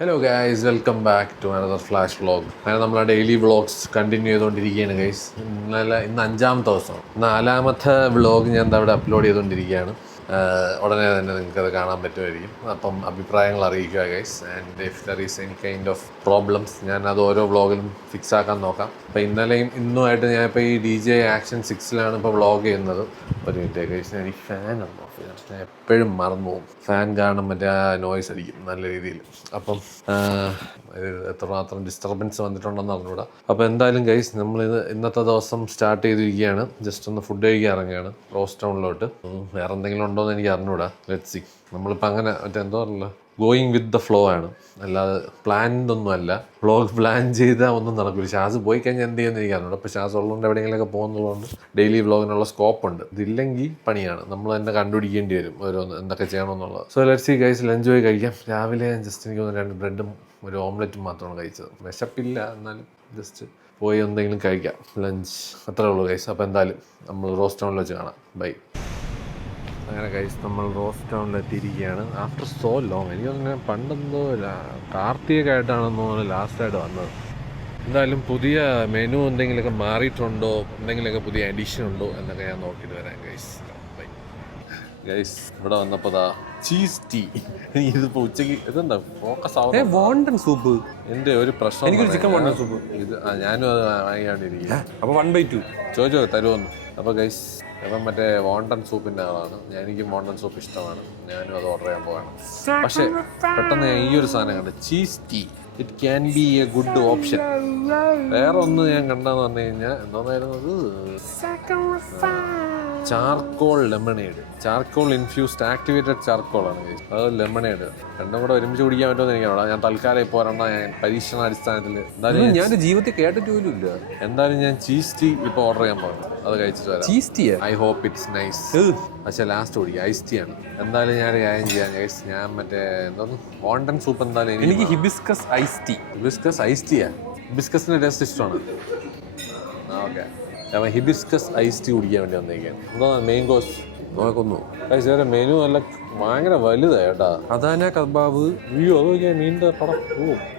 Hello guys, welcome back to another flash vlog. അങ്ങനെ നമ്മളെ daily vlogs continue ചെയ്തുകൊണ്ടിരിക്കുകയാണ് guys. ഇന്ന് 5-ാമത്തെ ദിവസം, 4-ാമത്തെ വ്ളോഗ് ഞാൻ അവിടെ അപ്ലോഡ് ചെയ്തുകൊണ്ടിരിക്കുകയാണ്. ഉടനെ തന്നെ നിങ്ങൾക്കത് കാണാൻ പറ്റുമായിരിക്കും. അപ്പം അഭിപ്രായങ്ങൾ അറിയിക്കുക guys. And if there is any kind of problems ഞാൻ അത് ഓരോ വ്ളോഗിലും ഫിക്സ് ആക്കാൻ നോക്കാം. അപ്പോൾ ഇന്നലെയും ഇന്നുമായിട്ട് ഞാൻ ഇപ്പോൾ ഈ DJ Action 6-ലാണ് ഇപ്പോൾ വ്ളോഗ് ചെയ്യുന്നത്. ഒരു മിനിറ്റ് ഗൈസ്, ഞാൻ ഈ ഫാൻ ഒന്ന് ഓഫ് ചെയ്യാം. ഞാൻ എപ്പോഴും മറന്നു പോകും. ഫാൻ കാണും മറ്റേ ആ നോയ്സ് അടിക്കും നല്ല രീതിയിൽ. അപ്പം എത്രമാത്രം ഡിസ്റ്റർബൻസ് വന്നിട്ടുണ്ടെന്ന് അറിഞ്ഞൂടാ. അപ്പോൾ എന്തായാലും ഗൈസ്, നമ്മളിത് ഇന്നത്തെ ദിവസം സ്റ്റാർട്ട് ചെയ്തിരിക്കുകയാണ്. ജസ്റ്റ് ഒന്ന് ഫുഡ് കഴിക്കാൻ ഇറങ്ങുകയാണ് റോസ് ടൗണിലോട്ട്. വേറെ എന്തെങ്കിലും ഉണ്ടോ എന്ന് എനിക്ക് അറിഞ്ഞൂടാ. Let's see. നമ്മളിപ്പോൾ അങ്ങനെ മറ്റെന്തോ അറിയില്ല, ഗോയിങ് വിത്ത് ദ ഫ്ലോ ആണ്, അല്ലാതെ പ്ലാൻഡൊന്നും അല്ല. വ്ളോഗ് പ്ലാൻ ചെയ്താൽ ഒന്നും നടക്കില്ല. ഷാസ് പോയി കഴിഞ്ഞാൽ എന്ത് ചെയ്യുമെന്ന് എനിക്ക് അറിഞ്ഞൂടാ. അപ്പോൾ ഷാസ് ഉള്ളതുകൊണ്ട് എവിടെയെങ്കിലുമൊക്കെ പോകുന്നതുകൊണ്ട് ഡെയിലി വ്ളോഗിനുള്ള സ്കോപ്പ് ഉണ്ട്. ഇതില്ലെങ്കിൽ പണിയാണ്, നമ്മൾ തന്നെ കണ്ടുപിടിക്കേണ്ടി വരും ഓരോന്ന് എന്തൊക്കെ ചെയ്യണമെന്നുള്ളത്. So let's see guys, lunch പോയി കഴിക്കാം. രാവിലെ ജസ്റ്റ് എനിക്ക് 2 ബ്രെഡും ഒരു ഓംലെറ്റും മാത്രമാണ് കഴിച്ചത്. വിശപ്പില്ല, എന്നാലും ജസ്റ്റ് പോയി എന്തെങ്കിലും കഴിക്കാം. ലഞ്ച് അത്രേ ഉള്ളൂ ഗൈസ്. അപ്പോൾ എന്തായാലും നമ്മൾ റോസ് ടൗണിൽ വെച്ച് കാണാം. ബൈ. അങ്ങനെ ഗൈസ്, നമ്മൾ റോസ് ടൗണിലെത്തിയിരിക്കുകയാണ്. After so long. എനിക്ക് തോന്നുന്നു പണ്ടെന്തോ കാർത്തികമായിട്ടാണെന്ന് തോന്നുന്നു ലാസ്റ്റായിട്ട് വന്നത്. എന്തായാലും പുതിയ മെനു എന്തെങ്കിലുമൊക്കെ മാറിയിട്ടുണ്ടോ, എന്തെങ്കിലുമൊക്കെ പുതിയ അഡീഷൻ ഉണ്ടോ എന്നൊക്കെ ഞാൻ നോക്കിയിട്ട് വരാം ഗൈസ്. Bye guys. ഇവിടെ വന്നപ്പോൾ ചീസ് ടീ. ഇതിപ്പോൾ ഉച്ചയ്ക്ക് ഇതെന്താ ഫോക്കസ് ആവുന്നത്? വോണ്ടൻ സൂപ്പ്. എൻ്റെ ഒരു പ്രശ്നം, എനിക്കൊരു ചിക്കൻ വോണ്ടൻ സൂപ്പ്. ഇത് ഞാനും അത് വാങ്ങിക്കാണ്ടിരിക്കുക. അപ്പോൾ 1/2 ചോദിച്ചോ തരുമെന്ന്. അപ്പോൾ ഗൈസ്, അപ്പം മറ്റേ വോണ്ടൻ സൂപ്പിൻ്റെ ആളാണ്. എനിക്കും വോണ്ടൻ സൂപ്പ് ഇഷ്ടമാണ്. ഞാനും അത് ഓർഡർ ചെയ്യാൻ പോവാണ്. പക്ഷേ പെട്ടെന്ന് ഞാൻ ഈ ഒരു സാധനം കണ്ടു, cheese tea. It can be a good option. വേറെ ഒന്ന് ഞാൻ കണ്ടെന്ന് പറഞ്ഞു കഴിഞ്ഞാൽ എന്തായിരുന്നു, charcoal lemonade. Charcoal infused activated ചാർക്കോളാണ് അത്. ലെമണേഡ് രണ്ടും കൂടെ ഒരുമിച്ച് കുടിക്കാൻ പറ്റുമെന്ന് എനിക്കവിടെ. ഞാൻ തൽക്കാലം ഇപ്പോൾ ഞാൻ പരീക്ഷണാടിസ്ഥാനത്തിൽ എന്തായാലും ഞാൻ ജീവിതത്തിൽ കേട്ടിട്ട് പോലും ഇല്ല. എന്തായാലും ഞാൻ ചീസ് ടീ ഇപ്പോൾ ഓർഡർ ചെയ്യാൻ പോകുന്നു. അത് കഴിച്ചിട്ട് വരാം. Cheese tea I hope it's nice. പക്ഷേ ലാസ്റ്റ് കുടിക്കുക ഐസ് ടീ ആണ്. എന്തായാലും ഞാൻ ഒരു കാര്യം ചെയ്യാം ഗൈസ്. ഞാൻ മറ്റേ എന്തോന്ന് വോണ്ടൻ സൂപ്പ് എന്തായാലും എനിക്ക് hibiscus ice tea. Hibiscus ice ടീയാ? ഹിബിസ്കസിൻ്റെ ടേസ്റ്റ് ഇഷ്ടമാണ്. ഓക്കെ, ഞാൻ ഹിബിസ്കസ് ഐസ് ടീ കുടിക്കാൻ വേണ്ടി വന്നേക്കാണ്. എന്തോ മെയിൻ കോഴ്സ് നോക്കുന്നു ഗൈസ്. വേറെ മെനു നല്ല ഭയങ്കര വലുതാണ് കേട്ടാ. അതാനാ കബാബ്. അയ്യോ, അത് നോക്കിയാൽ മീനിൻ്റെ പടം.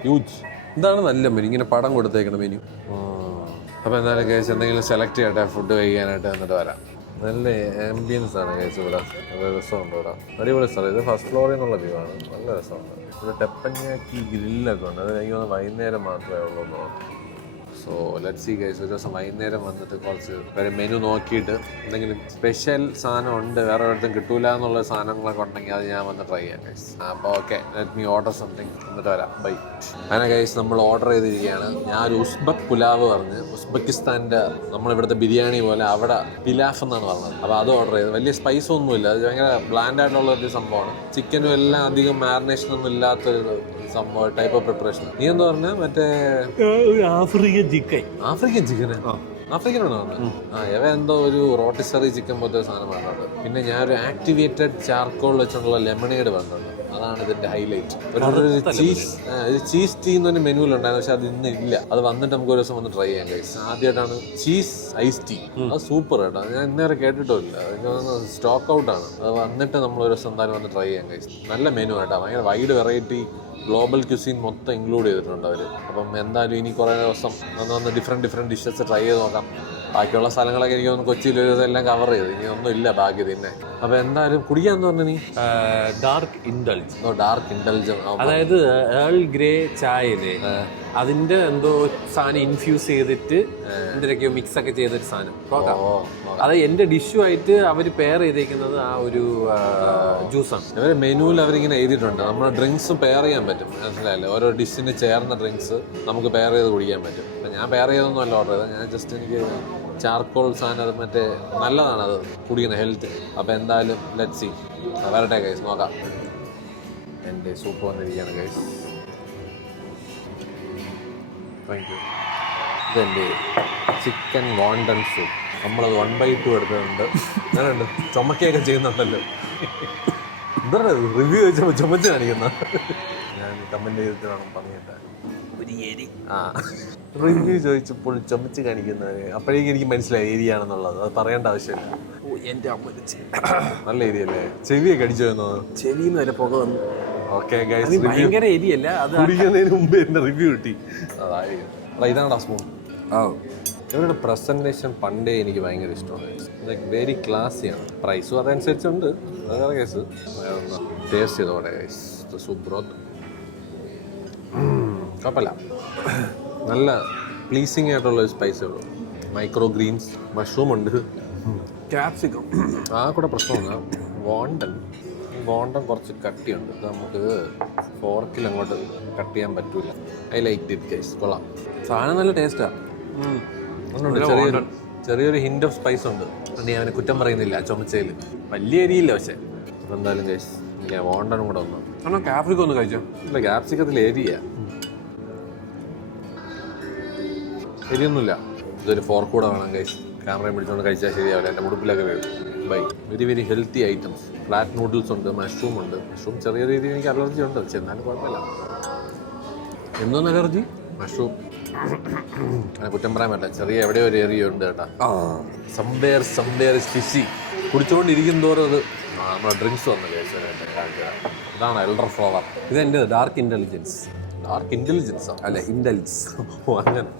ഹ്യൂജ്. ഇതാണ് നല്ല മെനു, ഇങ്ങനെ പടം കൊടുത്തേക്കണ മെനു. അപ്പോൾ എന്തായാലും കേസ് എന്തെങ്കിലും സെലക്ട് ചെയ്യട്ടെ ഫുഡ് കഴിക്കാനായിട്ട്. എന്നിട്ട് വരാം. നല്ല ആംബിയൻസ് ആണ് കേസ് ഇവിടെ. നല്ല രസമുണ്ട് ഇവിടെ. അടിപൊളി സ്ഥലം. ഇത് ഫസ്റ്റ് ഫ്ലോറിൽ നിന്നുള്ള വ്യൂ ആണ്. നല്ല രസമുണ്ട്. ഇവിടെ ടെപ്പഞ്ഞാക്കി ഗ്രില്ലൊക്കെ ഉണ്ട്. അത് എനിക്ക് തോന്നുന്നു വൈകുന്നേരം മാത്രമേ ഉള്ളൂ എന്ന് തോന്നുന്നു. So let's see guys. ഒരു ദിവസം വൈകുന്നേരം വന്നിട്ട് കുറച്ച് ഒരു മെനു നോക്കിയിട്ട് എന്തെങ്കിലും സ്പെഷ്യൽ സാധനം ഉണ്ട്, വേറെ ഒരിടത്തും കിട്ടൂല എന്നുള്ള സാധനങ്ങളൊക്കെ ഉണ്ടെങ്കിൽ അത് ഞാൻ വന്ന് ട്രൈ ചെയ്യാം ഗൈസ്. അപ്പോൾ okay, let me order something. എന്നിട്ട് വരാം. ബൈ. അങ്ങനെ ഗൈസ്, നമ്മൾ ഓർഡർ ചെയ്തിരിക്കുകയാണ്. ഞാൻ ഒരു ഉസ്ബക്ക് പുലാവ് പറഞ്ഞ്, ഉസ്ബെക്കിസ്ഥാൻ്റെ നമ്മളിവിടുത്തെ ബിരിയാണി പോലെ അവിടെ പിലാഫ് എന്നാണ് പറഞ്ഞത്. അപ്പോൾ അത് ഓർഡർ ചെയ്ത്. വലിയ സ്പൈസ് ഒന്നുമില്ല, അത് ഭയങ്കര ബ്ലാൻഡ് ആയിട്ടുള്ള ഒരു സംഭവമാണ്. ചിക്കനും എല്ലാം അധികം മാരിനേഷൻ ഒന്നും ഇല്ലാത്തൊരു സംഭവം, ടൈപ്പ് ഓഫ് പ്രിപ്പറേഷൻ. നീ എന്താ പറഞ്ഞാൽ മറ്റേ ആഫ്രിക്കൻ ചിക്കൻ. ആഫ്രിക്കൻ ചിക്കന് ആഫ്രിക്കനാണോ? ഇവ എന്തോ ഒരു റോട്ടിസറി ചിക്കൻ പോലത്തെ സാധനം പറഞ്ഞിട്ടുണ്ട്. പിന്നെ ഞാനൊരു ആക്ടിവേറ്റഡ് ചാർക്കോൾ വെച്ചുള്ള ലെമണേഡ് പറഞ്ഞിട്ടുണ്ട്. അതാണ് ഇതിന്റെ ഹൈലൈറ്റ്. ചീസ് ടീ എന്നൊരു മെനുവിലുണ്ടായിരുന്നു, പക്ഷെ അത് ഇന്ന് ഇല്ല. അത് വന്നിട്ട് നമുക്ക് ഒരു ദിവസം വന്ന് ട്രൈ ചെയ്യാം ഗൈസ്. ആദ്യമായിട്ടാണ് ചീസ് ഐസ് ടീ. അത് സൂപ്പർ കേട്ടോ. ഞാൻ ഇന്നേറെ കേട്ടിട്ടില്ല. എനിക്ക് സ്റ്റോക്ക് ഔട്ടാണ്. അത് വന്നിട്ട് നമ്മൾ ഒരു ദിവസം എന്തായാലും വന്ന് ട്രൈ ചെയ്യാം ഗൈസ്. നല്ല മെനു കേട്ടോ. ഭയങ്കര വൈഡ് വെറൈറ്റി ഗ്ലോബൽ ക്യൂസീൻ മൊത്തം ഇൻക്ലൂഡ് ചെയ്തിട്ടുണ്ട് അവർ. അപ്പം എന്തായാലും ഇനി കുറേ ദിവസം വന്ന് ഡിഫറെൻറ്റ് ഡിഷസ് ട്രൈ ചെയ്ത് നോക്കാം. ബാക്കിയുള്ള സ്ഥലങ്ങളൊക്കെ എനിക്ക് തോന്നുന്നു കൊച്ചിയിൽ ഒരു ദിവസം എല്ലാം കവർ ചെയ്ത്. ഇനി ഒന്നും ഇല്ല ബാക്കി തന്നെ. അപ്പോൾ എന്തായാലും കുടിക്കാന്ന് പറഞ്ഞു നീ ഡാർക്ക് ഇൻഡൽജ്. ഡാർക്ക് ഇൻഡൽജ്, അതായത് ഏൾ ഗ്രേ ചായയില് അതിന്റെ എന്തോ സാധനം ഇൻഫ്യൂസ് ചെയ്തിട്ട് എന്തിനൊക്കെയോ മിക്സ് ഒക്കെ ചെയ്തൊരു സാധനം. അത് എന്റെ ഡിഷുമായിട്ട് അവർ പെയർ ചെയ്തേക്കുന്നത് ആ ഒരു ജ്യൂസാണ്. ഇവർ മെനുവിൽ അവരിങ്ങനെ എഴുതിയിട്ടുണ്ട്. നമ്മുടെ ഡ്രിങ്ക്സ് പെയർ ചെയ്യാൻ പറ്റും, മനസ്സിലായില്ലേ? ഓരോ ഡിഷിന് ചേർന്ന ഡ്രിങ്ക്സ് നമുക്ക് പെയർ ചെയ്ത് കുടിക്കാൻ പറ്റും. അപ്പം ഞാൻ പെയർ ചെയ്തൊന്നും അല്ല ഓർഡർ ചെയ്തത്. ഞാൻ ജസ്റ്റ് എനിക്ക് ചാർക്കോൾ സാധനം, അത് മറ്റേ നല്ലതാണ് അത് കുടിക്കുന്നത്, ഹെൽത്ത്. അപ്പോൾ എന്തായാലും ലെറ്റ്സ് സീ. വരട്ടെ ഗൈസ്, നോക്കാം. എൻ്റെ സൂപ്പ് വന്നിരിക്കുകയാണ് ഗൈസ്. Thank you. ഇതെൻ്റെ ചിക്കൻ വോണ്ടൻ സൂപ്പ്. നമ്മളത് 1/2 എടുത്തിട്ടുണ്ട്. ഞാനുണ്ട് ചുമക്കുകയൊക്കെ ചെയ്യുന്നുണ്ടല്ലോ. എന്താ റിവ്യൂ ചോദിച്ചപ്പോൾ ചുമച്ച് കാണിക്കുന്ന ഞാൻ കമൻറ്റ് ചെയ്തിട്ട് വേണം പറഞ്ഞിട്ട്. റിവ്യൂ ചോദിച്ചപ്പോൾ ചുമച്ച് കാണിക്കുന്നത് അപ്പോഴേക്കും എനിക്ക് മനസ്സിലായി ഏരിയയാണെന്നുള്ളത്. അത് പറയേണ്ട ആവശ്യമില്ല. എൻ്റെ അമ്മ നല്ല ഏരിയ അല്ലേ? ചെവിയൊക്കെ അടിച്ചു വരുന്നത്. ചെവിന്ന് വരെ പുക വന്നു. ഓക്കെ അത് ഭയങ്കര എരിയല്ല അത്. കുടിക്കുന്നതിന് മുമ്പ് എന്റെ റിവ്യൂ കിട്ടി. ഇതാണോ സ്പൂൺ? ഇവരുടെ പ്രസന്റേഷൻ പണ്ടേ എനിക്ക് ഭയങ്കര ഇഷ്ടമാണ്. ലൈക്ക് വെരി ക്ലാസ്സിയാണ്. പ്രൈസും അതനുസരിച്ചുണ്ട്, അതാണ് കേസ്. ടേസ്റ്റ് ചെയ്തോടെ സൂപ്പ് ബ്രോത്ത് കുഴപ്പമില്ല, നല്ല പ്ലീസിങ് ആയിട്ടുള്ള ഒരു സ്പൈസേ ഉള്ളൂ. മൈക്രോ ഗ്രീൻസ്, മഷ്റൂം ഉണ്ട്, ക്യാപ്സിക്കം. ആ കൂടെ പ്രശ്നമാണ് വോണ്ടൻ കുറച്ച് കട്ടിയുണ്ട്. ഇത് നമുക്ക് ഫോർക്കിൽ അങ്ങോട്ട് കട്ട് ചെയ്യാൻ പറ്റൂല. I like it guys. കൊള്ളാം, സാധനം നല്ല ടേസ്റ്റാ. ചെറിയൊരു ഹിന്റ് ഓഫ് സ്പൈസ് ഉണ്ട്. ഞാൻ അവനെ കുറ്റം പറയുന്നില്ല ചുമച്ചതിൽ. വലിയ എരിയില്ല പക്ഷെ. എന്തായാലും ഗൈസ് ഞാൻ വോണ്ടനും കൂടെ ഒന്ന്. കാരണം ക്യാപ്സിക്കം ഒന്ന് കഴിച്ചോ? ഇല്ല, ക്യാപ്സിക്കത്തിൽ എരിയ എരിയൊന്നുമില്ല. ഇതൊരു ഫോർക്ക് കൂടെ വേണം ഗൈസ്. ക്യാമറയും പിടിച്ചുകൊണ്ട് കഴിച്ചാൽ ശരിയാവില്ല, എൻ്റെ മുടുപ്പിലൊക്കെ വീഴും. Bye. Very very healthy items. Flat noodles ഉണ്ട്, മഷ്റൂം ഉണ്ട്. മഷ്റൂം ചെറിയ രീതിയിൽ എനിക്ക് അലർജി ഉണ്ട്, പക്ഷെ എന്നാലും കുഴപ്പമില്ല. എന്തോന്ന് അലർജി? മഷ്റൂം അങ്ങനെ കുറ്റം പറയാൻ പറ്റില്ല, ചെറിയ എവിടെയോ ഒരു ഏരിയ ഉണ്ട് കേട്ടാ. സംബേർ ഫിഷി കുടിച്ചുകൊണ്ടിരിക്കും തോറും അത് നമ്മുടെ ഡ്രിങ്ക്സ് വന്നു കഴിച്ചാനായിട്ട്. ഇതാണ് എൽഡർ ഫ്ലവർ. ഇതെൻ്റെ ഡാർക്ക് ഇൻ്റലിജൻസ്. ഡാർക്ക് ഇൻ്റലിജൻസോ? അല്ല, ഇൻ്റലിജൻസ്. ഓ അങ്ങനെ.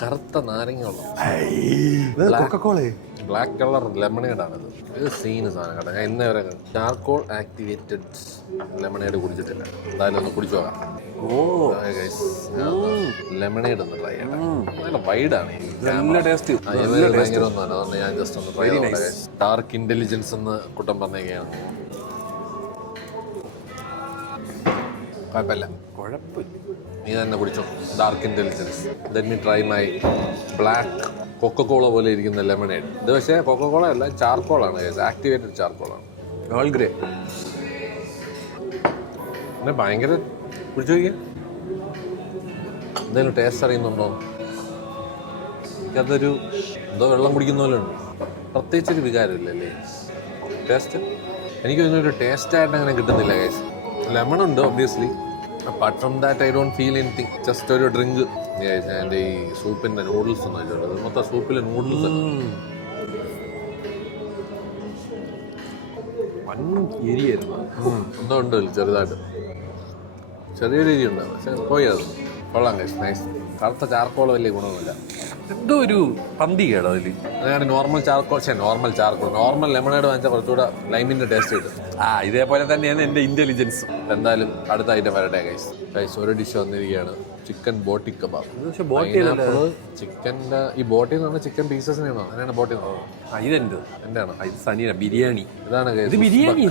കറുത്ത നാരങ്ങളുള്ള ബ്ലാക്ക് കളർ ലെമണേഡ് ആണിത്. ഇത് സീന് സാധനം കേട്ടോ. ഞാൻ ഇന്നേ വരെ ചാർക്കോൾ ആക്ടിവേറ്റഡ് ലെമണേഡ് കുടിച്ചിട്ടില്ല. എന്തായാലും ഒന്ന് കുടിച്ചു നോക്കാം. ലെമണേഡ് ഒന്ന് ട്രൈ ചെയ്യണം. നല്ല വൈഡാണ്, നല്ല ടേസ്റ്റ്. ഭയങ്കര ഒന്നുമല്ല, അതുകൊണ്ട് ഞാൻ ജസ്റ്റ് ഒന്ന് ട്രൈ ചെയ്തോട്ടെ. ഡാർക്ക് ഇന്റലിജൻസ് എന്ന് കുട്ടം പറഞ്ഞേക്കാണ്. കുഴപ്പമില്ല. നീ തന്നെ കുടിച്ചോ dark intelligence. Let me try my black Coca Cola പോലെ ഇരിക്കുന്ന ലെമണേഡ്. ഇത് പക്ഷേ കൊക്കക്കോള അല്ല, ചാർക്കോളാണ്, ആക്ടിവേറ്റഡ് ചാർക്കോളാണ്. All grey. പിന്നെ ഭയങ്കര കുടിച്ചു നോക്കിയാൽ എന്തെങ്കിലും ടേസ്റ്റ് അറിയുന്നുണ്ടോ? എനിക്കതൊരു എന്തോ വെള്ളം കുടിക്കുന്ന പോലെ ഉണ്ട്. പ്രത്യേകിച്ചൊരു വികാരമില്ലല്ലേ ടേസ്റ്റ്. എനിക്ക് ഒരു ടേസ്റ്റായിട്ട് അങ്ങനെ കിട്ടുന്നില്ല ഗൈസ്. ലെമൺ ഉണ്ട് obviously. Apart from that I don't feel anything. Just ഒരു ഡ്രിങ്ക്. എൻ്റെ ഈ സൂപ്പിൻ്റെ നൂഡിൽസ് ഒന്നും വെച്ചിട്ടുള്ളത് മൊത്തം സൂപ്പിൽ നൂഡിൽസ് വൻ എരിയായിരുന്നു. എന്തോ ഉണ്ട് ചെറുതായിട്ട്, ചെറിയൊരു എരി ഉണ്ട്, പക്ഷെ പോയി അത് കൊള്ളാം ഗൈസ്. നൈസ്. കറുത്ത ചാർക്കോൾ വലിയ ഗുണമൊന്നുമില്ല. എന്തോ ഒരു പന്തി കേട്ടോ അതിൽ. ഞാൻ നോർമൽ ചാർക്കോൾ നോർമൽ ലെമണേഡ് വാങ്ങിച്ചാൽ കുറച്ചുകൂടെ ലൈമിൻ്റെ ടേസ്റ്റ് കിട്ടും. ഇതേപോലെ തന്നെയാണ് എൻ്റെ ഇൻ്റലിജൻസ്. എന്തായാലും അടുത്ത ഐറ്റം വരട്ടെ ഗൈസ്. ഒരു ഡിഷ് വന്നിരിക്കുകയാണ്, ചിക്കൻ ബോട്ടി കബാബ്. ചിക്കൻ്റെ ഈ ബോട്ടി എന്ന് പറഞ്ഞാൽ ചിക്കൻ പീസസിനാണോ? അങ്ങനെയാണ് ബോട്ടി. ഇതെൻ്റെ ആണോ? ഇത് സനീന ബിരിയാണി. ഇതാണ് ബിരിയാണി.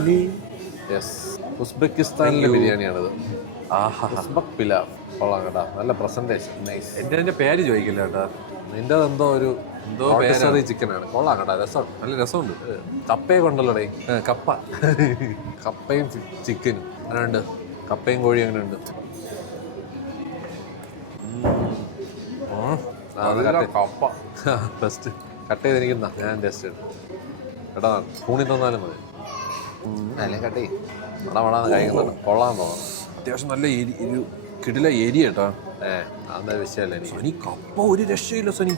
യെസ്, ഉസ്ബെക്കിസ്ഥാനിലെ ബിരിയാണിയാണിത്. ഉസ്ബക്ക് പിലാവ്. കൊള്ളാം കേട്ടോ, നല്ല പ്രസന്റേഷൻ. നൈസ്. എൻ്റെ പേര് ചോദിക്കില്ല കേട്ടോ. നിന്റെ എന്തോ ചിക്കനാണ്. കൊള്ളാം കേട്ടോ, രസം, നല്ല രസമുണ്ട്. കപ്പയൊക്കെ ഉണ്ടല്ലോടേ. കപ്പയും ചിക്കനും അങ്ങനെ ഉണ്ട്. കപ്പയും കോഴിയും അങ്ങനെ ഉണ്ട്. കപ്പ ഫസ്റ്റ് കട്ട് ചെയ്തിരിക്കുന്ന ഞാൻ ടേസ്റ്റ് ചെയ്തു കേട്ടോ. സ്പൂണിൽ തന്നാലും മതി. അല്ലെങ്കിൽ കട്ട് ചെയ്യും. വടാന്ന് കഴിക്കുന്നുണ്ട്. കൊള്ളാൻ തോന്നുന്നു. അത്യാവശ്യം നല്ല ഒരു കിടില ഏരിയ കേട്ടോ. അതെന്താ വിഷയമല്ല. സനി കപ്പ ഒരു രക്ഷയില്ല സനി.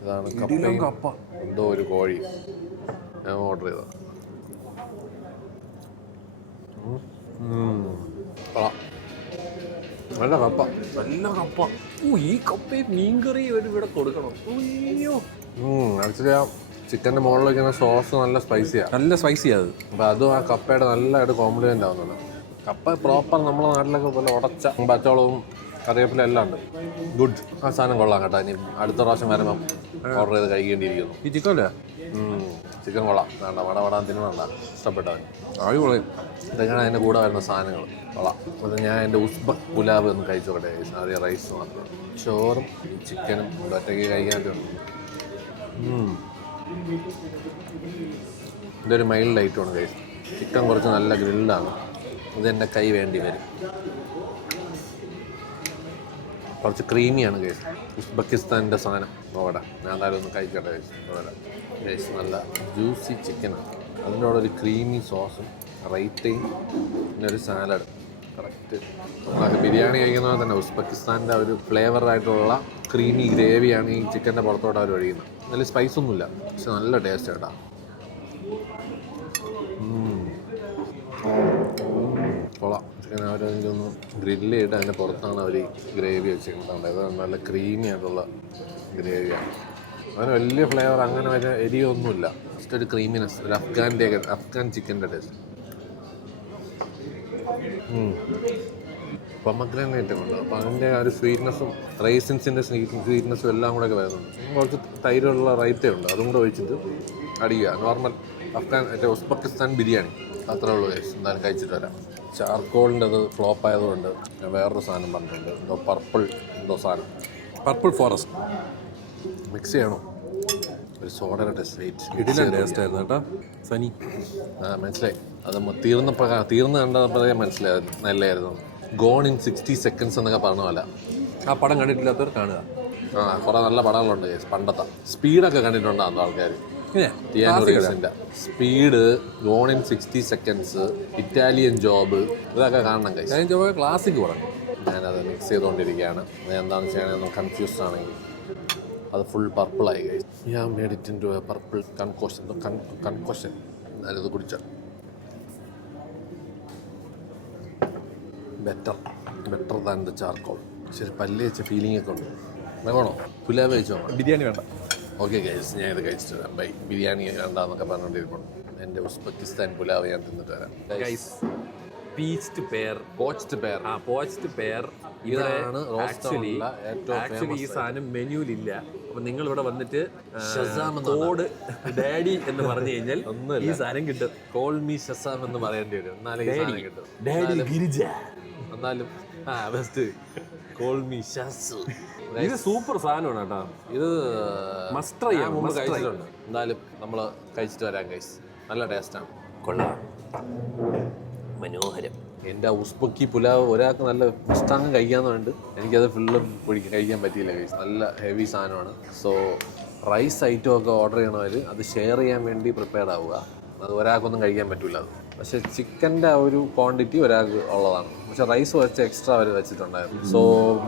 ഇതാണ് കപ്പ. എന്തോ ഒരു കോഴി ഞാൻ ഓർഡർ ചെയ്ത. നല്ല കപ്പ. ഈ കപ്പയും മീൻകറിയും ഇവിടെ കൊടുക്കണം. അയ്യോ, ആക്ച്വലി ആ ചിക്കൻ്റെ മുകളിൽ വയ്ക്കുന്ന സോസ് നല്ല സ്പൈസിയാണ് അത്. അപ്പോൾ അതും ആ കപ്പയുടെ നല്ലതായിട്ട് കോംപ്ലിമെൻ്റ് ആവുന്നുണ്ട്. കപ്പ പ്രോപ്പർ നമ്മളെ നാട്ടിലൊക്കെ പോലെ ഉടച്ച പച്ചവളവും കറിവേപ്പില എല്ലാം ഉണ്ട്. ഗുഡ്. ആ സാധനം കൊള്ളാം കേട്ടോ. ഇനി അടുത്ത പ്രാവശ്യം വരുമ്പം ഓർഡർ ചെയ്ത് കഴിക്കേണ്ടിയിരിക്കുന്നു. ഈ ചിക്കനല്ലേ? ചിക്കൻ കൊള്ളാം. വേണ്ട വടാൻ തിന്നണ്ട, ഇഷ്ടപ്പെട്ടവൻ. അടിപൊളി. ഇതൊക്കെയാണ് അതിൻ്റെ കൂടെ വരുന്ന സാധനങ്ങൾ. കൊള്ളാം. അത് ഞാൻ എൻ്റെ ഉസ്ബക്ക് പുലാവ് ഒന്ന് കഴിച്ചോട്ടെ. ആദ്യം റൈസ് മാത്രം, ചോറും ചിക്കനും ഒറ്റയ്ക്ക് കഴിക്കാനുണ്ട്. ഇതൊരു മൈൽഡ് ഐറ്റമാണ് കഴിച്ചത്. ചിക്കൻ കുറച്ച് നല്ല ഗ്രിൽഡാണ്. ഇതെൻ്റെ കൈ വേണ്ടി വരും. കുറച്ച് ക്രീമിയാണ് കേസ്. ഉസ്ബെക്കിസ്ഥാൻ്റെ സാധനം അവിടെ ഞാൻ എന്തായാലും ഒന്ന് കഴിക്കട്ടെ കേസ്. നല്ല ജ്യൂസി ചിക്കനാണ്. അതിൻ്റെ കൂടെ ഒരു ക്രീമി സോസും റൈത്തയും പിന്നെ ഒരു സാലഡ്. കറക്റ്റ് നമ്മളൊക്കെ ബിരിയാണി കഴിക്കുന്നത് തന്നെ ഉസ്ബെക്കിസ്ഥാൻ്റെ ഒരു ഫ്ലേവറായിട്ടുള്ള ക്രീമി ഗ്രേവിയാണ് ഈ ചിക്കൻ്റെ പുറത്തോട്ട് അവർ ഒഴിക്കുന്നത്. നല്ല സ്പൈസ് ഒന്നുമില്ല, പക്ഷെ നല്ല ടേസ്റ്റ് കേട്ടോ. ചിക്കൻ അവരൊന്ന് ഗ്രില്ല് ചെയ്തിട്ട് അതിൻ്റെ പുറത്താണ് അവർ ഗ്രേവി വെച്ചിട്ടുണ്ടാകുന്നത്. അത് നല്ല ക്രീമി ആയിട്ടുള്ള ഗ്രേവിയാണ്. അങ്ങനെ വലിയ ഫ്ലേവർ അങ്ങനെ വലിയ എരിയൊന്നുമില്ല. ജസ്റ്റ് ഒരു ക്രീമിനെസ്, ഒരു അഫ്ഗാൻ ചിക്കൻ്റെ ടേസ്റ്റ്. പൊമഗ്രാനൈറ്റ് ഉണ്ട്. അപ്പോൾ അതിൻ്റെ ആ ഒരു സ്വീറ്റ്നെസ്സും റൈസിൻസിൻ്റെ സ്വീറ്റ്നെസ്സും എല്ലാം കൂടെ ഒക്കെ വരുന്നുണ്ട്. കുറച്ച് തൈരുള്ള റൈത്തയുണ്ട്, അതും കൂടെ ഒഴിച്ചിട്ട് അടിക്കുക. നോർമൽ അഫ്ഗാൻ ഉസ്ബെക്കിസ്ഥാൻ ബിരിയാണി അത്രേ ഉള്ളൂ. എന്തായാലും കഴിച്ചിട്ട് വരാം. ചാർക്കോളിൻ്റെ അത് ഫ്ലോപ്പ് ആയതുകൊണ്ട് ഞാൻ വേറൊരു സാധനം പറഞ്ഞിട്ടുണ്ട്. എന്തോ സാധനം പർപ്പിൾ ഫോറസ്റ്റ് മിക്സ് ചെയ്യണം. ഒരു സോഡയുടെ ടേസ്റ്റ് ആയിരുന്നു കേട്ടോ സനി. മനസ്സിലായി. അത് തീർന്ന് കണ്ടപ്പോഴേ മനസ്സിലായത് നല്ലതായിരുന്നു. ഗോൺ ഇൻ 60 seconds എന്നൊക്കെ പറഞ്ഞ പോലെ. ആ പടം കണ്ടിട്ടില്ലാത്തവർ കാണുക. കുറേ നല്ല പടങ്ങളുണ്ട് പണ്ടത്തെ. സ്പീഡൊക്കെ കണ്ടിട്ടുണ്ടാകുന്നു ആൾക്കാർ. Speed, gone in 60 seconds, Italian job, ഇതൊക്കെ കാണണം. ഇറ്റാലിയൻ ജോബ് ക്ലാസിക് പറഞ്ഞു. ഞാനത് മിക്സ് ചെയ്തുകൊണ്ടിരിക്കുകയാണ്. എന്താണ് ചെയ്യണമെന്ന് കൺഫ്യൂസ്ഡ് ആണെങ്കിൽ അത് ഫുൾ പർപ്പിളായി. ഞാൻ made it into a purple concoction. ഞാനിത് കുടിച്ച ബെറ്റർ ദാൻ ദ ചാർക്കോൾ. ശരി, പല്ല് വെച്ച ഫീലിംഗ് ഒക്കെ ഉണ്ട്. വേണോ പുലാവ് കഴിച്ചോ? ബിരിയാണി വേണ്ട. ഓക്കെ ഗൈസ്, ഞാൻ ഇത് കഴിച്ചിട്ട് വരാം. ബൈ. ബിരിയാണി വേണ്ടാന്നൊക്കെ പറഞ്ഞുകൊണ്ടിരിക്കണം. എൻ്റെ ഉസ്ബെക്കിസ്ഥാൻ പുലാവ് ഞാൻ തിന്നിട്ട് വരാം. പോച്ച്ഡ് പെയർ ഇതാണ് ആക്ച്വലി ഈ സാധനം മെനുവിലില്ല. അപ്പൊ നിങ്ങൾ ഇവിടെ വന്നിട്ട് കോഡ് ഡാഡി എന്ന് പറഞ്ഞു കഴിഞ്ഞാൽ ഈ സാധനം കിട്ടും. കോൾ മീ ഷസാം എന്ന് പറയേണ്ടി വരും, എന്നാലും ഈ സാധനം കിട്ടും. ഡാഡി ഗിരിജ എന്നാലും ബെസ്റ്റ് കോൾ മീ ഷസ്. ഇത് സൂപ്പർ സാധനമാണ് കേട്ടോ. ഇത് മസ്റ്റ് ട്രൈ ചെയ്യാം. കഴിച്ചിട്ടുണ്ട്. എന്തായാലും നമ്മൾ കഴിച്ചിട്ട് വരാം ഗൈസ്. നല്ല ടേസ്റ്റാണ്. കൊള്ളാം, മനോഹരം. എൻ്റെ ഉസ്ബക്കി പുലാവ് ഒരാൾക്ക് നല്ല പുസ്തകം കഴിക്കാമെന്നുണ്ട്. എനിക്കത് ഫുള്ളും കഴിക്കാൻ പറ്റിയില്ല ഗൈസ്. നല്ല ഹെവി സാധനമാണ്. സോ റൈസ് ഐറ്റം ഒക്കെ ഓർഡർ ചെയ്യണവർ അത് ഷെയർ ചെയ്യാൻ വേണ്ടി പ്രിപ്പയർഡ് ആവുക. അത് ഒരാൾക്കൊന്നും കഴിക്കാൻ പറ്റില്ല. അത് പക്ഷേ ചിക്കൻ്റെ ആ ഒരു ക്വാണ്ടിറ്റി ഒരാൾക്ക് ഉള്ളതാണ്. പക്ഷേ റൈസ് കുറച്ച് എക്സ്ട്രാ അവർ വെച്ചിട്ടുണ്ടായിരുന്നു. സോ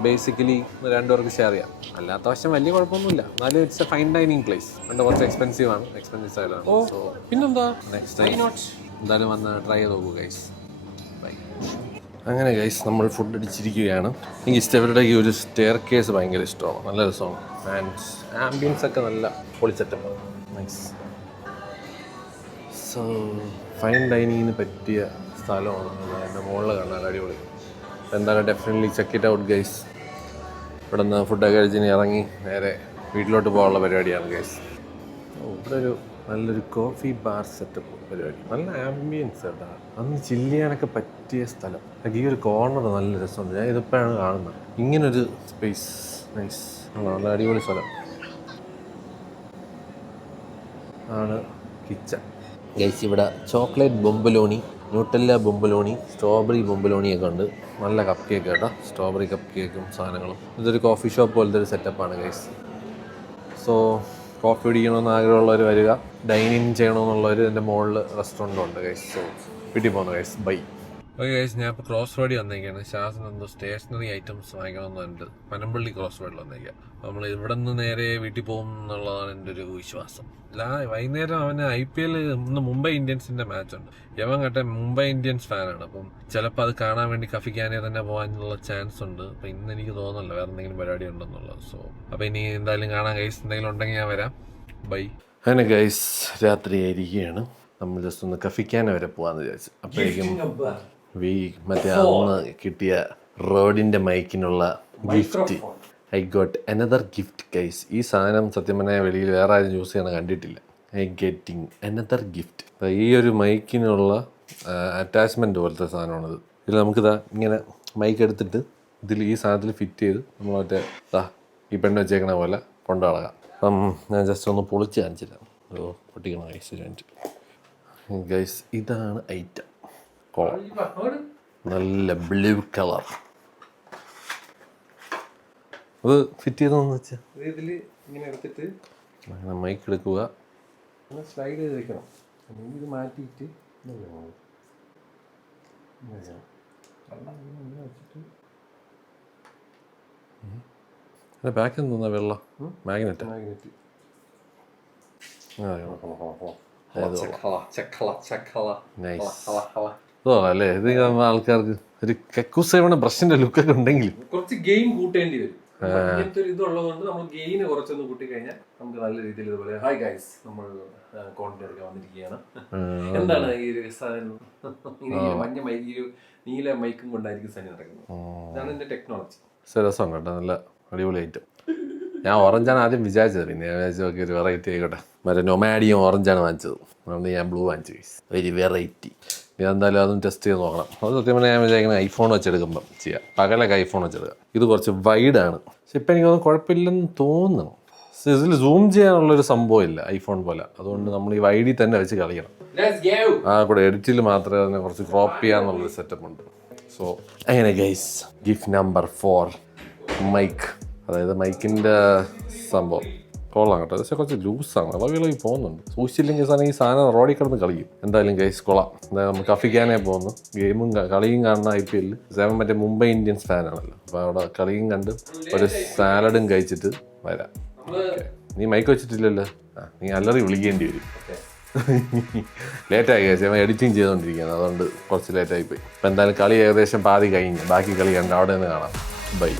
ബേസിക്കലി രണ്ടുപേർക്ക് ഷെയർ ചെയ്യാം. അല്ലാത്ത വശം വലിയ കുഴപ്പമൊന്നുമില്ല. എന്നാലും it's A fine dining place. അതുകൊണ്ട് കുറച്ച് എക്സ്പെൻസീവ് സൈഡാണ്. സോ പിന്നെന്താ, നെക്സ്റ്റ് ടൈം എന്തായാലും വന്ന് ട്രൈ ചെയ്ത് നോക്കൂ ഗൈസ്. ബൈ. അങ്ങനെ ഗൈസ്, നമ്മൾ ഫുഡ് അടിച്ചിരിക്കുകയാണ്. എനിക്ക് ഇഷ്ടവരുടെ ഈ ഒരു സ്റ്റെയർ കേസ് ഭയങ്കര ഇഷ്ടമാണ്. നല്ല രസമാണ്. ആൻഡ് ആംബിയൻസ് ഒക്കെ നല്ല പൊളിച്ചെറ്റപ്പാണ്. നൈസ്. സോ ഫൈൻ ഡൈനിങ്ങിന് പറ്റിയ സ്ഥലമാണ്. എൻ്റെ മുകളിൽ കാണാൻ അടിപൊളി. എന്തായാലും definitely check it out guys. ഇവിടെ നിന്ന് ഫുഡൊക്കെ കഴിച്ചിന് ഇറങ്ങി നേരെ വീട്ടിലോട്ട് പോകാനുള്ള പരിപാടിയാണ് ഗൈസ്. ഇവിടെ ഒരു നല്ലൊരു കോഫി ബാർ സെറ്റപ്പ് പരിപാടി. നല്ല ആംബിയൻസ് കേട്ടോ. അന്ന് ചില്ല് ചെയ്യാനൊക്കെ പറ്റിയ സ്ഥലം. ഈ ഒരു കോർണർ നല്ല രസമുണ്ട്. ഞാൻ ഇതിപ്പോഴാണ് കാണുന്നത് ഇങ്ങനൊരു സ്പേസ്. നൈസ്. നല്ല അടിപൊളി സ്ഥലം ആണ് കിച്ചൺ ഗൈസ്. ഇവിടെ ചോക്ലേറ്റ് ബൊമ്പലോണി, ന്യൂട്ടെല്ല ബൊമ്പലോണി, സ്ട്രോബെറി ബൊമ്പലോണിയൊക്കെ ഉണ്ട്. നല്ല കപ്പ് കേക്ക് കേട്ടോ. സ്ട്രോബെറി കപ്പ് കേക്കും സാധനങ്ങളും. ഇതൊരു കോഫി ഷോപ്പ് പോലത്തെ ഒരു സെറ്റപ്പാണ് ഗൈസ്. സോ കോഫി കുടിക്കണമെന്ന് ആഗ്രഹമുള്ളവർ വരിക. ഡൈനിങ് ചെയ്യണമെന്നുള്ളവർ എൻ്റെ മുകളിൽ റെസ്റ്റോറൻറ്റും ഉണ്ട് ഗൈസ്. സോ വീട്ടിൽ പോകുന്നു ഗൈസ്. ബൈ. ഓക്കെ ഗൈസ്, ഞാൻ ഇപ്പോൾ ക്രോസ് റോഡിൽ വന്നേക്കാണ്. ഷാസിന് എന്തോ സ്റ്റേഷനറി ഐറ്റംസ് വാങ്ങിക്കണമെന്നുണ്ട്. പനമ്പള്ളി ക്രോസ് റോഡിൽ വന്നേക്കാം. അപ്പോൾ നമ്മൾ ഇവിടെ നിന്ന് നേരെ വീട്ടിൽ പോകും എന്നുള്ളതാണ് എൻ്റെ ഒരു വിശ്വാസം. വൈകുന്നേരം അവന് IPL ഇന്ന് മുംബൈ ഇന്ത്യൻസിൻ്റെ മാച്ചുണ്ട്. യവൻ കേട്ടെ മുംബൈ ഇന്ത്യൻസ് ഫാനാണ്. അപ്പം ചിലപ്പോൾ അത് കാണാൻ വേണ്ടി കഫിക്കാനെ തന്നെ പോകാനുള്ള ചാൻസ് ഉണ്ട്. അപ്പം ഇന്ന് എനിക്ക് തോന്നുന്നില്ല വേറെ എന്തെങ്കിലും പരിപാടി ഉണ്ടെന്നുള്ളത്. സോ അപ്പോൾ ഇനി എന്തായാലും കാണാൻ ഗൈസ്. എന്തെങ്കിലും ഉണ്ടെങ്കിൽ ഞാൻ വരാം. ബൈ. അങ്ങനെ ഗൈസ്, രാത്രി ആയിരിക്കുകയാണ്. നമ്മൾ ജസ്റ്റ് ഒന്ന് കഫിക്കാനെ വരെ പോകാമെന്ന് വിചാരിച്ചു. അപ്പോഴേക്കും മറ്റേ അന്ന് കിട്ടിയ റോഡിൻ്റെ മൈക്കിനുള്ള gift. I got another gift guys. ഈ സാധനം സത്യം പറഞ്ഞാൽ വെളിയിൽ വേറെ ആരും യൂസ് ചെയ്യണ കണ്ടിട്ടില്ല. I getting another gift. ഈ ഒരു മൈക്കിനുള്ള അറ്റാച്ച്മെൻറ്റ് പോലത്തെ സാധനമാണിത്. ഇതിൽ നമുക്കിതാ ഇങ്ങനെ മൈക്ക് എടുത്തിട്ട് ഇതിൽ ഈ സാധനത്തിൽ ഫിറ്റ് ചെയ്ത് നമ്മൾ മറ്റേ ഈ പെണ്ണ് വെച്ചേക്കണ പോലെ കൊണ്ടു നടക്കാം. അപ്പം ഞാൻ ജസ്റ്റ് ഒന്ന് പൊളിച്ച് കാണിച്ചില്ല. പൊട്ടിക്കണം ഗൈസ്. ഒരു മിനിറ്റ് ഗൈസ്. ഇതാണ് ഐറ്റം. നല്ല ബ്ലൂ കളർ. അത് ഫിറ്റ് ചെയ്തോന്ന് വെച്ചാൽ ഇതിൽ ഇങ്ങനെ എടുത്തിട്ട് അങ്ങനെ മൈക്ക് എടുക്കുക. സ്ലൈഡ് ചെയ്ത് വെക്കണം. ഇത് മാറ്റിയിട്ട് ബാക്കിൽ തോന്നുന്ന വെള്ളം മാഗ്നറ്റ്. അല്ലേ ഇത് ആൾക്കാർക്ക് ഒരു കക്കൂസേവണ ബ്രഷിന്റെ ലുക്കൊക്കെ ഉണ്ടെങ്കിലും കുറച്ച് ഗെയിം കൂട്ടേണ്ടി വരും. ഇങ്ങനത്തെ ഒരു ഇതുള്ളതുകൊണ്ട് നമ്മൾ ഗെയിന് കുറച്ചൊന്ന് കൂട്ടി കഴിഞ്ഞാൽ നമുക്ക് നല്ല രീതിയിൽ ഇതുപോലെ ഹായ് ഗൈസ് നമ്മൾ കോണ്ടന്റ് എടുക്കാൻ വന്നിരിക്കുകയാണ്. എന്താണ് ഈ ഒരു സാധനം മഞ്ഞ മൈക്ക് ഈ നീല മൈക്കും കൊണ്ടായിരിക്കും സനി നടക്കുന്നത്. ഇതാണ് എന്റെ ടെക്നോളജി. രസം കേട്ടോ, നല്ല അടിപൊളി ഐറ്റം. ഞാൻ ഓറഞ്ചാണ് ആദ്യം വിചാരിച്ചത്, പിന്നെ ഞാൻ വിചാരിച്ചു നോക്കി ഒരു വെറൈറ്റി ആയിക്കോട്ടെ. മറ്റേ നൊമാഡിയും ഓറഞ്ചാണ് വാങ്ങിച്ചത്, അതുകൊണ്ട് ഞാൻ ബ്ലൂ വാങ്ങിച്ചു. ഒരു വെറൈറ്റി. ഞാൻ എന്തായാലും അതും ടെസ്റ്റ് ചെയ്ത് നോക്കണം. അത് സത്യം പറഞ്ഞാൽ ഞാൻ വിചാരിക്കുന്നത് ഐഫോൺ വെച്ചെടുക്കുമ്പം ചെയ്യാം, പകലൊക്കെ ഐഫോൺ വെച്ചെടുക്കുക. ഇത് കുറച്ച് വൈഡാണ്, പക്ഷെ ഇപ്പം എനിക്കൊന്നും കുഴപ്പമില്ലെന്ന് തോന്നുന്നു. ഇതിൽ സൂം ചെയ്യാനുള്ളൊരു സംഭവം ഇല്ല ഐഫോൺ പോലെ, അതുകൊണ്ട് നമ്മൾ ഈ വൈഡിൽ തന്നെ വെച്ച് കളിക്കണം. കൂടെ എഡിറ്റിൽ മാത്രമേ അതിനെ കുറച്ച് ക്രോപ്പ് ചെയ്യാന്നുള്ളൊരു സെറ്റപ്പ് ഉണ്ട്. സോ അങ്ങനെ ഗൈസ്, ഗിഫ്റ്റ് നമ്പർ 4 മൈക്ക്. അതായത് മൈക്കിൻ്റെ സംഭവം കൊള്ളാം കേട്ടോ, പക്ഷേ കുറച്ച് ലൂസാണ്, ഇളകി പോകുന്നുണ്ട്. സൂക്ഷിച്ചില്ലെങ്കിൽ സാധനം ഈ സാധനം റോഡിൽ കിടന്ന് കളിക്കും. എന്തായാലും ഗൈസ് കൊള്ളാം. എന്തായാലും നമുക്ക് അഫിക്കാനേ പോകുന്നു, ഗെയിമും കളിയും കാണുന്ന IPL 7 മറ്റേ മുംബൈ ഇന്ത്യൻസ് ഫാനാണല്ലോ, അപ്പോൾ അവിടെ കളിയും കണ്ട് ഒരു സാലഡും കഴിച്ചിട്ട് വരാം. നീ മൈക്ക് വെച്ചിട്ടില്ലല്ലോ, നീ അല്ലറി വിളിക്കേണ്ടി വരും. ലേറ്റായി കഴിച്ചു, അവൻ എഡിറ്റിംഗ് ചെയ്തുകൊണ്ടിരിക്കുകയാണ്, അതുകൊണ്ട് കുറച്ച് ലേറ്റായി പോയി. അപ്പോൾ എന്തായാലും കളി ഏകദേശം പാതി കഴിഞ്ഞ്, ബാക്കി കളി കണ്ട് അവിടെ നിന്ന് കാണാം. ബൈ.